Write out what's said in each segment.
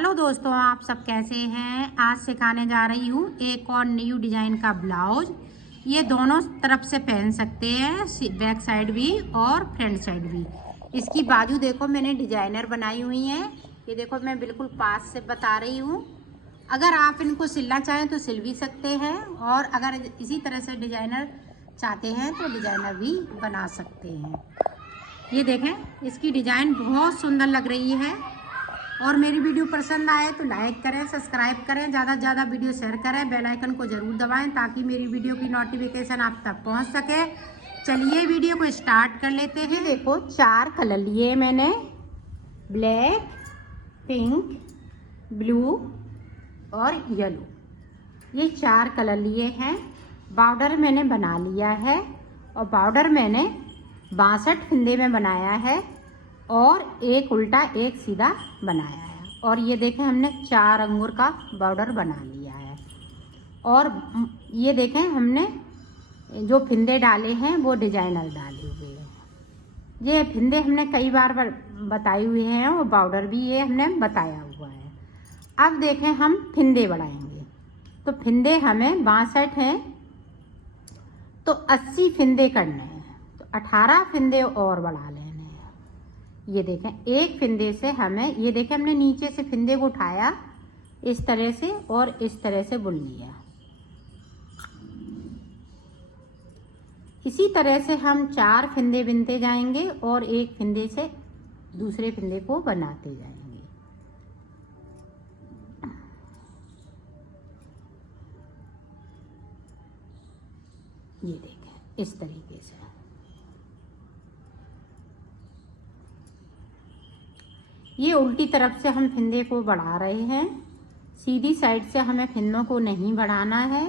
Hello दोस्तों, आप सब कैसे हैं। आज सिखाने जा रही हूँ एक और न्यू डिज़ाइन का ब्लाउज। ये दोनों तरफ से पहन सकते हैं, बैक साइड भी और फ्रंट साइड भी। इसकी बाजू देखो, मैंने डिजाइनर बनाई हुई हैं। ये देखो, मैं बिल्कुल पास से बता रही हूँ। अगर आप इनको सिलना चाहें तो सिल भी सकते हैं, और अगर इसी तरह से डिजाइनर चाहते हैं तो डिजाइनर भी बना सकते हैं। ये देखें, इसकी डिज़ाइन बहुत सुंदर लग रही है। और मेरी वीडियो पसंद आए तो लाइक करें, सब्सक्राइब करें, ज़्यादा से ज़्यादा वीडियो शेयर करें, बेल आइकन को ज़रूर दबाएं ताकि मेरी वीडियो की नोटिफिकेशन आप तक पहुंच सके। चलिए वीडियो को स्टार्ट कर लेते हैं। देखो, 4 कलर लिए मैंने, ब्लैक, पिंक, ब्लू और येलो। ये 4 कलर लिए हैं। बॉर्डर मैंने बना लिया है, और बॉर्डर मैंने 62 फंदे में बनाया है, और एक उल्टा एक सीधा बनाया है। और ये देखें, हमने 4 अंगूर का बॉर्डर बना लिया है। और ये देखें, हमने जो फिंदे डाले हैं वो डिजाइनर डाले हुए हैं। ये फिंदे हमने कई बार बताए हुए हैं, और बॉर्डर भी ये हमने बताया हुआ है। अब देखें, हम फिंदे बढ़ाएंगे। तो फिंदे हमें 62 हैं, तो 80 फिंदे करने हैं। तो 18 फिंदे और बढ़ा लेने हैं। ये देखें, एक फिंदे से हमें, ये देखें, हमने नीचे से फिंदे को उठाया इस तरह से और इस तरह से बुन लिया। इसी तरह से हम 4 फिंदे बिनते जाएंगे और एक फिंदे से दूसरे फिंदे को बनाते जाएंगे। ये देखें, इस तरीके से। ये उल्टी तरफ से हम फिंदे को बढ़ा रहे हैं, सीधी साइड से हमें फिंदों को नहीं बढ़ाना है।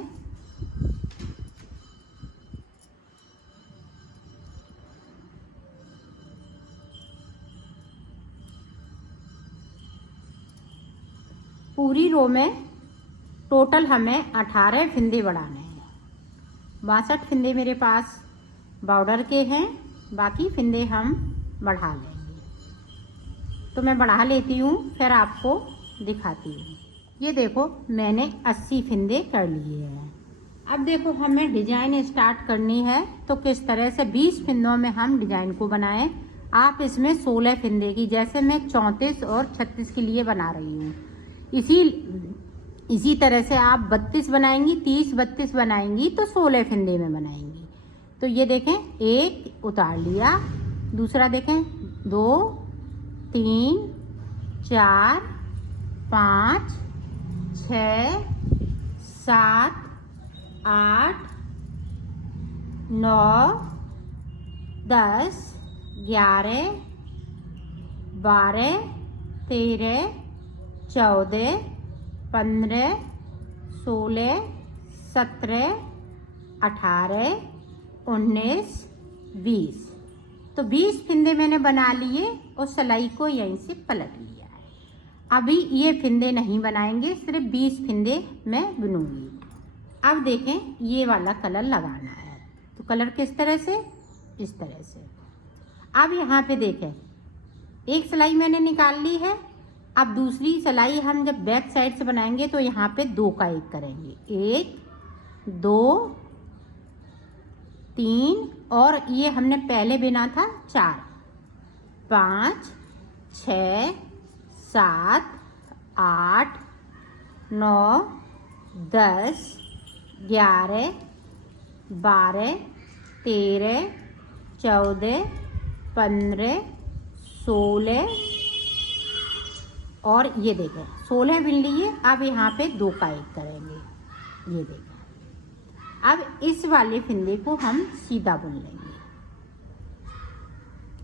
पूरी रो में टोटल हमें 18 फिंदे बढ़ाने हैं। 62 फिंदे मेरे पास बॉर्डर के हैं, बाकी फिंदे हम बढ़ा लेंगे। तो मैं बढ़ा लेती हूँ, फिर आपको दिखाती हूँ। ये देखो, मैंने 80 फिंदे कर लिए हैं। अब देखो, हमें डिजाइन स्टार्ट करनी है, तो किस तरह से 20 फिंदों में हम डिजाइन को बनाएं। आप इसमें 16 फिंदे की, जैसे मैं 34 और 36 के लिए बना रही हूँ, इसी तरह से आप 32 बनाएंगी, 30, 32 बनाएंगी तो 16 फिंदे में बनाएंगी। तो ये देखें, एक उतार लिया, दूसरा देखें, 2, 3, 4, 5, 6, 7, 8, 9, 10, 11, 12, 13, 14, 15, 16, 17, 18, 19, 20। तो 20 फिंदे मैंने बना लिए और सिलाई को यहीं से पलट लिया है। अभी ये फिंदे नहीं बनाएंगे, सिर्फ 20 फिंदे मैं बुनूंगी। अब देखें, ये वाला कलर लगाना है। तो कलर किस तरह से, इस तरह से। अब यहाँ पे देखें, एक सिलाई मैंने निकाल ली है। अब दूसरी सिलाई हम जब बैक साइड से बनाएंगे तो यहाँ पे 2 का 1 करेंगे। 1, 2, 3, और ये हमने पहले बिना था 4, 5, 6, 7, 8, 9, 10, 11, 12, 13, 14, 15, 16, और ये देखें 16 बिन लिए। अब यहाँ पे 2 का 1 करेंगे। ये देखें, अब इस वाले फिंदे को हम सीधा बुन लेंगे।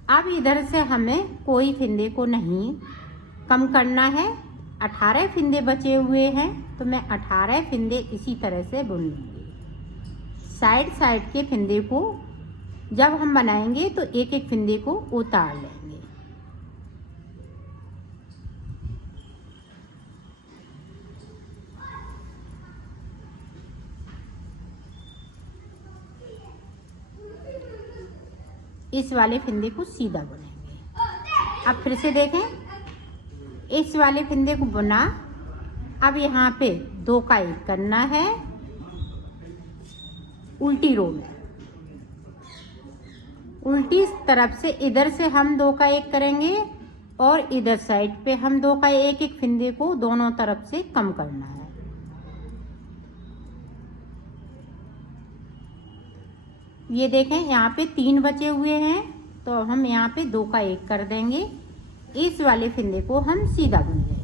अब इधर से हमें कोई फिंदे को नहीं कम करना है। 18 फिंदे बचे हुए हैं, तो मैं 18 फिंदे इसी तरह से बुन लूँगी। साइड साइड के फिंदे को जब हम बनाएंगे तो एक एक फिंदे को उतार लेंगे। इस वाले फिंदे को सीधा बुनेंगे। अब फिर से देखें, इस वाले फंदे को बुना। अब यहाँ पे 2 का 1 करना है उल्टी रो में। उल्टी तरफ से इधर से हम 2 का 1 करेंगे और इधर साइड पे हम 2 का 1 फंदे को दोनों तरफ से कम करना है। ये देखें यहाँ पे 3 बचे हुए हैं, तो हम यहाँ पे 2 का 1 कर देंगे। इस वाले फंदे को हम सीधा बुन लेंगे।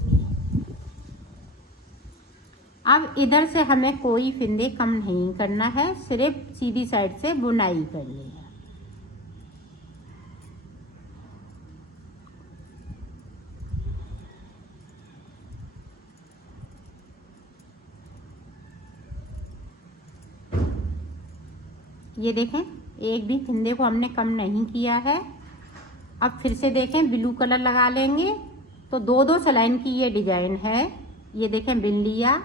अब इधर से हमें कोई फंदे कम नहीं करना है, सिर्फ सीधी साइड से बुनाई करनी है। ये देखें एक भी फंदे को हमने कम नहीं किया है। अब फिर से देखें ब्लू कलर लगा लेंगे। तो 2-2 सलाइन की ये डिजाइन है। ये देखें बिन लिया।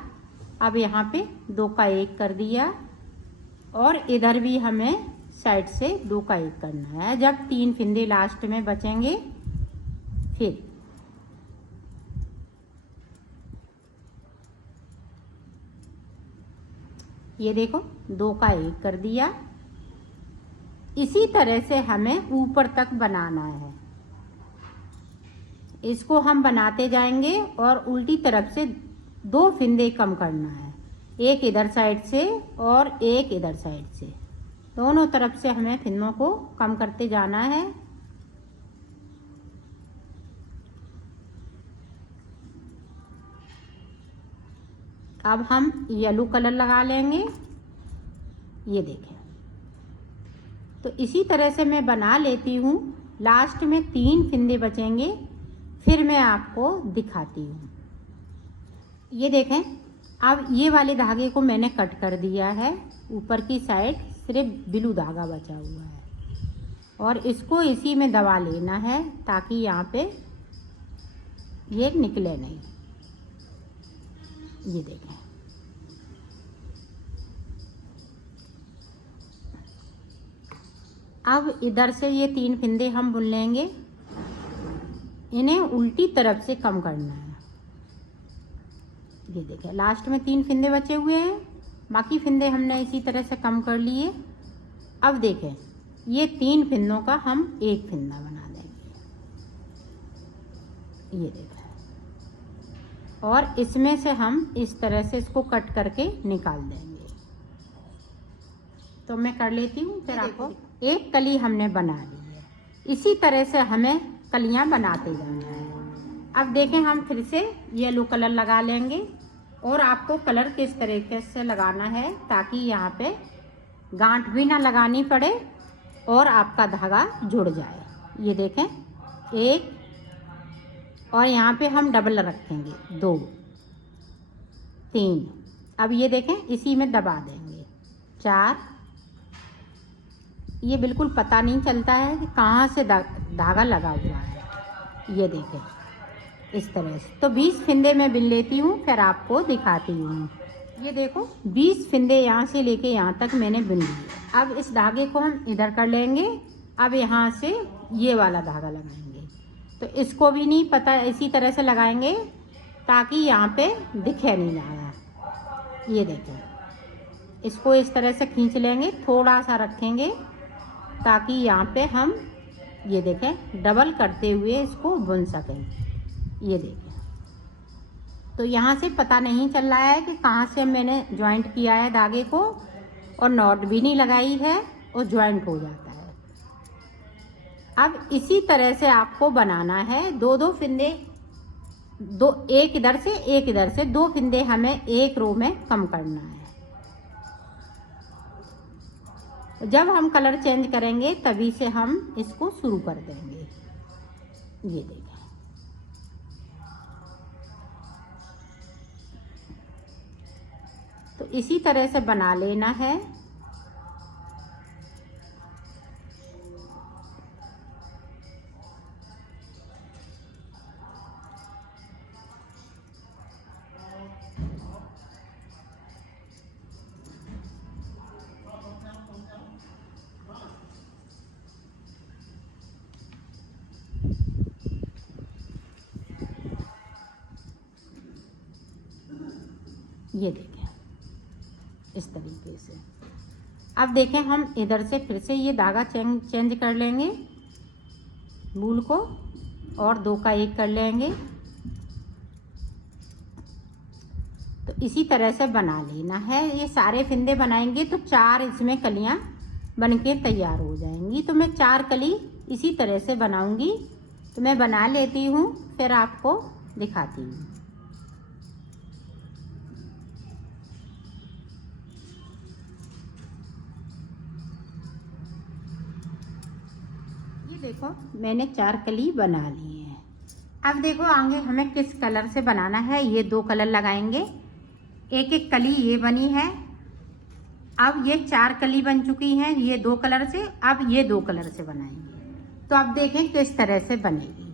अब यहाँ पे 2 का 1 कर दिया और इधर भी हमें साइड से 2 का 1 करना है। जब 3 फंदे लास्ट में बचेंगे फिर ये देखो 2 का 1 कर दिया। इसी तरह से हमें ऊपर तक बनाना है। इसको हम बनाते जाएंगे और उल्टी तरफ से 2 फंदे कम करना है, एक इधर साइड से और एक इधर साइड से। दोनों तरफ से हमें फंदों को कम करते जाना है। अब हम येलो कलर लगा लेंगे। ये देखें, तो इसी तरह से मैं बना लेती हूँ। लास्ट में 3 फंदे बचेंगे, फिर मैं आपको दिखाती हूँ। ये देखें, अब ये वाले धागे को मैंने कट कर दिया है। ऊपर की साइड सिर्फ ब्लू धागा बचा हुआ है और इसको इसी में दबा लेना है ताकि यहाँ पे ये निकले नहीं। ये देखें, अब इधर से ये 3 फंदे हम बुन लेंगे। इन्हें उल्टी तरफ से कम करना है। ये देखें, लास्ट में 3 फंदे बचे हुए हैं, बाकी फंदे हमने इसी तरह से कम कर लिए। अब देखें, ये 3 फंदों का हम 1 फंदा बना देंगे। ये देखें, और इसमें से हम इस तरह से इसको कट करके निकाल देंगे। तो मैं कर लेती हूँ, फिर आपको। एक कली हमने बना ली है। इसी तरह से हमें कलियां बनाते जाना है। अब देखें, हम फिर से येलो कलर लगा लेंगे और आपको कलर किस तरीके से लगाना है ताकि यहाँ पे गांठ भी ना लगानी पड़े और आपका धागा जुड़ जाए। ये देखें, 1 और यहाँ पे हम डबल रखेंगे 2, 3। अब ये देखें, इसी में दबा देंगे 4। ये बिल्कुल पता नहीं चलता है कि कहाँ से धागा लगा हुआ है। ये देखें, इस तरह से। तो 20 फंदे मैं बिन लेती हूँ, फिर आपको दिखाती हूँ। ये देखो, 20 फंदे यहाँ से लेके यहाँ तक मैंने बिन लिए। अब इस धागे को हम इधर कर लेंगे। अब यहाँ से ये वाला धागा लगाएंगे। तो इसको भी नहीं पता, इसी तरह से लगाएंगे ताकि यहाँ पे दिखे नहीं धागा। ये देखें, इसको इस तरह से खींच लेंगे, थोड़ा सा रखेंगे ताकि यहाँ पे हम ये देखें डबल करते हुए इसको बुन सकें। ये देखें, तो यहाँ से पता नहीं चल रहा है कि कहाँ से मैंने जॉइंट किया है धागे को, और नॉट भी नहीं लगाई है और जॉइंट हो जाता है। अब इसी तरह से आपको बनाना है। 2-2 फंदे, एक इधर से एक इधर से, 2 फंदे हमें एक रो में कम करना है। जब हम कलर चेंज करेंगे तभी से हम इसको शुरू कर देंगे। ये देखें, तो इसी तरह से बना लेना है। ये देखें इस तरीके से। अब देखें हम इधर से फिर से ये धागा चेंज कर लेंगे वूल को और 2 का 1 कर लेंगे। तो इसी तरह से बना लेना है। ये सारे फिंदे बनाएंगे तो 4 इसमें कलियां बनके तैयार हो जाएंगी। तो मैं 4 कली इसी तरह से बनाऊंगी। तो मैं बना लेती हूँ फिर आपको दिखाती हूँ। ये देखो मैंने 4 कली बना ली है। अब देखो आगे हमें किस कलर से बनाना है। ये 2 कलर लगाएंगे। एक एक कली ये बनी है। अब ये 4 कली बन चुकी हैं ये 2 कलर से। अब ये 2 कलर से बनाएंगे। तो अब देखें किस तरह से बनेगी।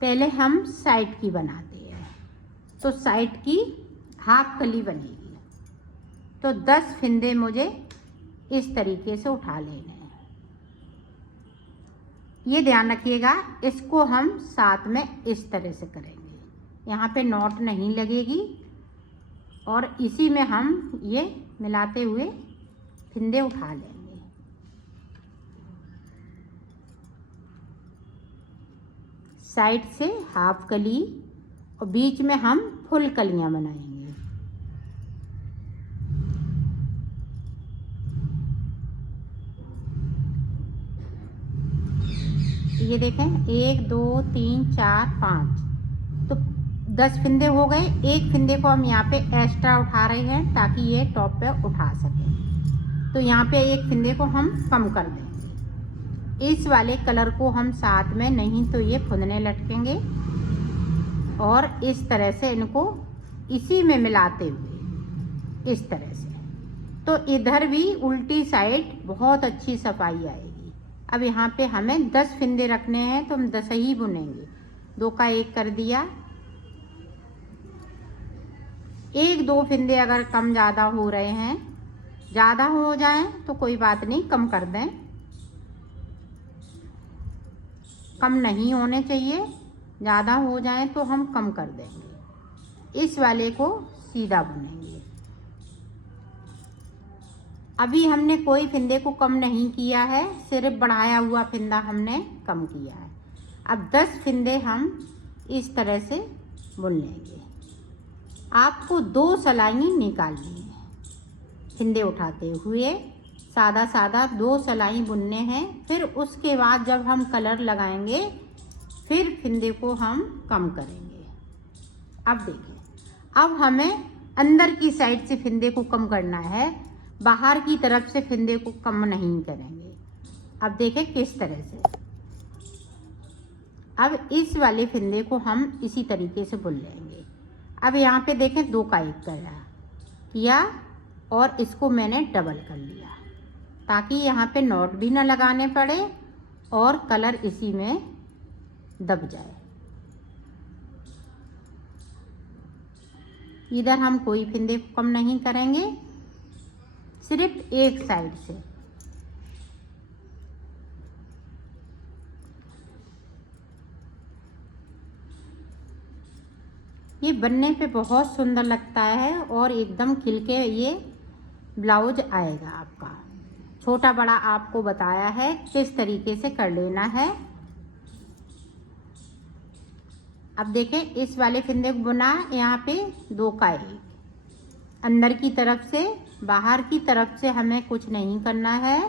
पहले हम साइड की बनाते हैं। तो साइड की हाफ कली बनेगी। तो 10 फिंदे मुझे इस तरीके से उठा लेने हैं। ये ध्यान रखिएगा इसको हम साथ में इस तरह से करेंगे। यहाँ पे नॉट नहीं लगेगी और इसी में हम ये मिलाते हुए फिंदे उठा लेंगे। साइड से हाफ कली और बीच में हम फुल कलियां बनाएंगे। ये देखें 1 2 3 4 5 तो 10 फिंदे हो गए। एक फिंदे को हम यहाँ पे एक्स्ट्रा उठा रहे हैं ताकि ये टॉप पे उठा सके। तो यहाँ पे एक फिंदे को हम कम कर देंगे। इस वाले कलर को हम साथ में नहीं तो ये फुंदने लटकेंगे। और इस तरह से इनको इसी में मिलाते हुए इस तरह से। तो इधर भी उल्टी साइड बहुत अच्छी सफाई आएगी। अब यहाँ पे हमें 10 फिंदे रखने हैं तो हम 10 ही बुनेंगे। 2 का 1 कर दिया। 1-2 फिंदे अगर कम ज़्यादा हो रहे हैं, ज़्यादा हो जाएं तो कोई बात नहीं, कम कर दें। कम नहीं होने चाहिए, ज़्यादा हो जाएं तो हम कम कर देंगे। इस वाले को सीधा बुनेंगे। अभी हमने कोई फिंदे को कम नहीं किया है, सिर्फ बढ़ाया हुआ फिंदा हमने कम किया है। अब 10 फिंदे हम इस तरह से बुन लेंगे। आपको 2 सलाई निकालनी है। फिंदे उठाते हुए सादा सादा 2 सलाई बुनने हैं। फिर उसके बाद जब हम कलर लगाएंगे फिर फिंदे को हम कम करेंगे। अब देखिए अब हमें अंदर की साइड से फिंदे को कम करना है, बाहर की तरफ से फिंदे को कम नहीं करेंगे। अब देखें किस तरह से। अब इस वाले फिंदे को हम इसी तरीके से बुन लेंगे। अब यहाँ पे देखें 2 का 1 किया और इसको मैंने डबल कर लिया ताकि यहाँ पे नॉट भी ना लगाने पड़े और कलर इसी में दब जाए। इधर हम कोई फिंदे को कम नहीं करेंगे, सिर्फ एक साइड से। ये बनने पे बहुत सुंदर लगता है और एकदम खिलके ये ब्लाउज आएगा आपका। छोटा बड़ा आपको बताया है किस तरीके से कर लेना है। अब देखें इस वाले फिंदे को बुना यहाँ पे 2 का 1। अंदर की तरफ से बाहर की तरफ से हमें कुछ नहीं करना है।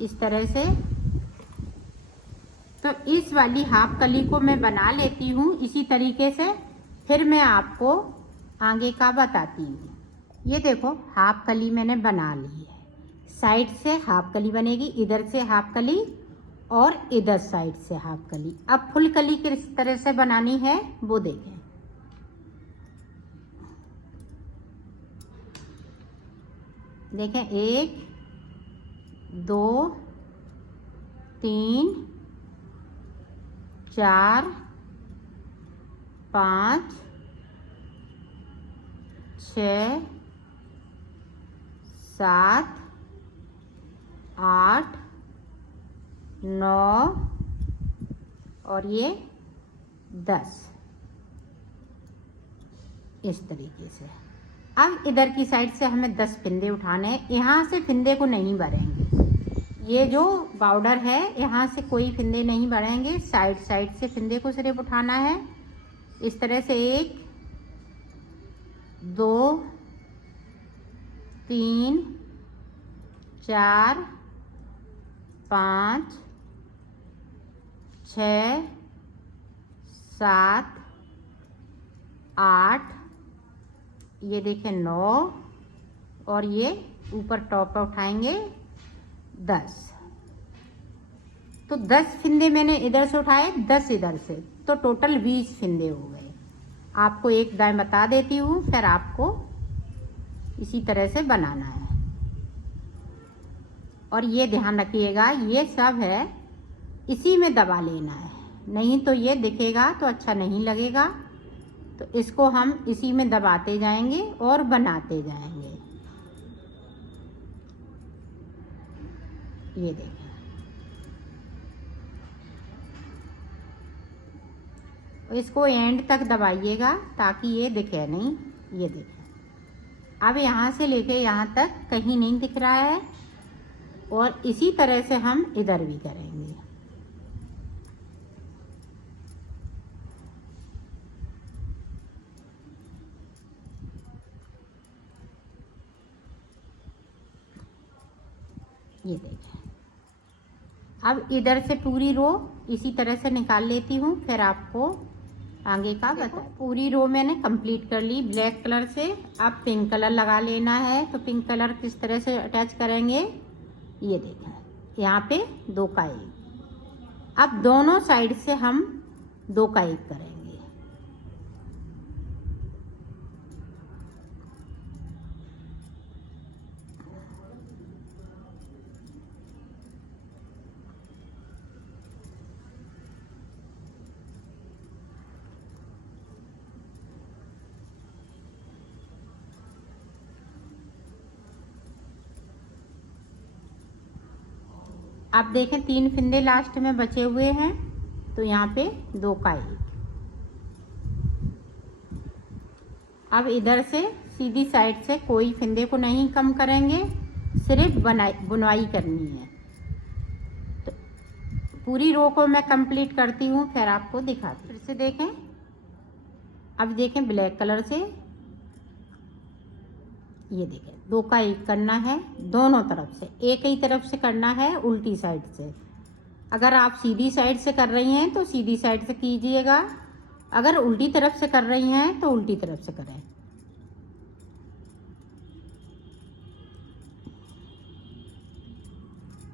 इस तरह से। तो इस वाली हाफ कली को मैं बना लेती हूँ इसी तरीके से, फिर मैं आपको आगे का बताती हूँ। ये देखो हाफ कली मैंने बना ली है। साइड से हाफ कली बनेगी, इधर से हाफ कली और इधर साइड से हाफ कली। अब फुल कली किस तरह से बनानी है वो देखें। देखें 1 2 3 4 5 6 7 8 9 और ये 10 इस तरीके से। अब इधर की साइड से हमें 10 फिंदे उठाने हैं। यहाँ से फिंदे को नहीं भरेंगे, ये जो बॉर्डर है यहाँ से कोई फिंदे नहीं भरेंगे, साइड साइड से फिंदे को सिर्फ उठाना है। इस तरह से 1 2 3 4 5 6 7 8, ये देखें 9, और ये ऊपर टॉप पर उठाएंगे 10। तो 10 फिंदे मैंने इधर से उठाए, 10 इधर से, तो टोटल 20 फिंदे हो गए। आपको एक दाएं बता देती हूँ, फिर आपको इसी तरह से बनाना है। और ये ध्यान रखिएगा, ये सब है इसी में दबा लेना है, नहीं तो ये दिखेगा तो अच्छा नहीं लगेगा। तो इसको हम इसी में दबाते जाएंगे और बनाते जाएंगे। ये देखें, इसको एंड तक दबाइएगा ताकि ये दिखे नहीं। ये देखें, अब यहाँ से लेके यहाँ तक कहीं नहीं दिख रहा है, और इसी तरह से हम इधर भी करेंगे। ये देखें, अब इधर से पूरी रो इसी तरह से निकाल लेती हूँ, फिर आपको आगे का बता। पूरी रो मैंने कंप्लीट कर ली ब्लैक कलर से। अब पिंक कलर लगा लेना है। तो पिंक कलर किस तरह से अटैच करेंगे, ये देखें, यहाँ पे 2 का 1। अब दोनों साइड से हम 2 का 1 करेंगे। आप देखें 3 फिंदे लास्ट में बचे हुए हैं, तो यहाँ पे 2 का 1। अब इधर से सीधी साइड से कोई फिंदे को नहीं कम करेंगे, सिर्फ बुनाई करनी है। तो पूरी रो को मैं कंप्लीट करती हूँ, फिर आपको दिखाती हूँ। फिर से देखें, अब देखें ब्लैक कलर से, ये देखें 2 का 1 करना है दोनों तरफ से। एक ही तरफ से करना है, उल्टी साइड से। अगर आप सीधी साइड से कर रही हैं तो सीधी साइड से कीजिएगा, अगर उल्टी तरफ से कर रही हैं तो उल्टी तरफ से करें।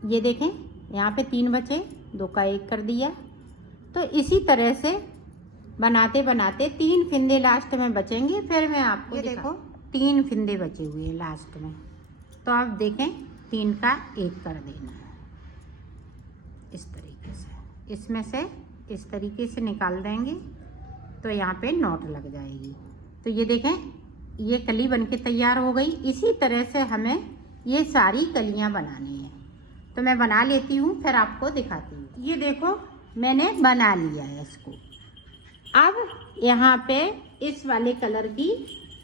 ये देखें, यहाँ पे 3 बचे, 2 का 1 कर दिया। तो इसी तरह से बनाते बनाते 3 फिंदे लास्ट में बचेंगे, फिर मैं आपको देखो 3 फिंदे बचे हुए हैं लास्ट में। तो आप देखें 3 का 1 कर देना है इस तरीके से। इसमें से इस तरीके से निकाल देंगे तो यहाँ पे नॉट लग जाएगी। तो ये देखें, ये कली बनके तैयार हो गई। इसी तरह से हमें ये सारी कलियाँ बनानी है। तो मैं बना लेती हूँ, फिर आपको दिखाती हूँ। ये देखो मैंने बना लिया है इसको। अब यहाँ पे इस वाले कलर की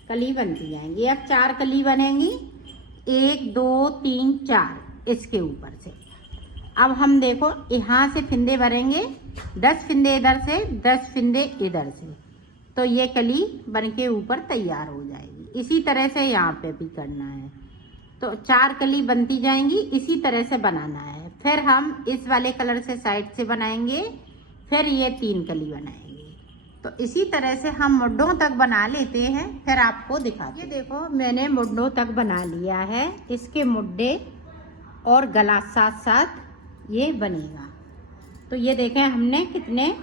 कली बनती जाएंगी। अब 4 कली बनेंगी, 1 2 3 4 इसके ऊपर से। अब हम देखो यहाँ से फिंदे भरेंगे, 10 फिंदे इधर से, 10 फिंदे इधर से, तो ये कली बनके ऊपर तैयार हो जाएगी। इसी तरह से यहाँ पे भी करना है। तो 4 कली बनती जाएंगी, इसी तरह से बनाना है। फिर हम इस वाले कलर से साइड से बनाएंगे, फिर ये 3 कली बनाएंगे। तो इसी तरह से हम मुड्ढों तक बना लेते हैं, फिर आपको दिखाते हैं। ये देखो मैंने मुड्ढों तक बना लिया है। इसके मुड्ढे और गला साथ साथ ये बनेगा। तो ये देखें हमने कितने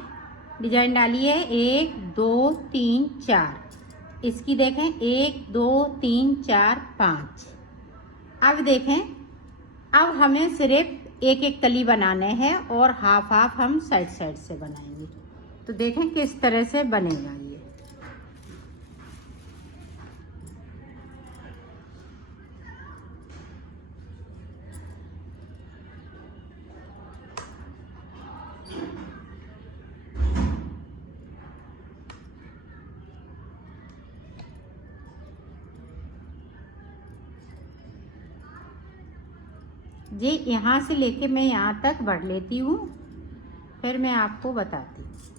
डिजाइन डाली है, 1 2 3 4। इसकी देखें 1 2 3 4 5। अब देखें, अब हमें सिर्फ एक एक कली बनाने हैं और हाफ हाफ हम साइड साइड से बनाएंगे। तो देखें किस तरह से बनेगा ये। ये यहाँ से लेके मैं यहाँ तक बढ़ लेती हूँ, फिर मैं आपको बताती हूँ।